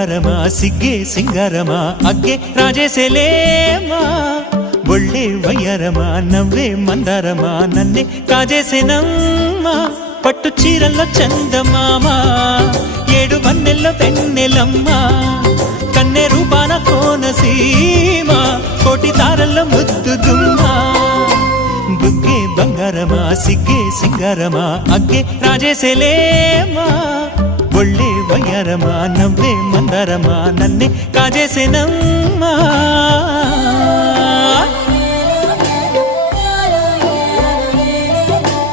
బంగారమా సిగ్గే సింగారమా అగ్గే రాజేసేలేమా ఒళ్ళే వయ్యారమా నవ్వే మందారమా నన్నే కాజేసేనమ్మా పట్టు చీరల్లో చందమామా ఏడు వన్నెల్లో వెన్నెలమ్మా కన్నె రూపాన కోనసీమ కోటి తారల్లో ముద్దుదుమ్మా బుగ్గే బంగారమా సిగ్గే సింగారమా అగ్గే రాజేసేలేమా ఒళ్ళే వయ్యారమా నవ్వే మందారమా నన్నే కాజేసేనమ్మా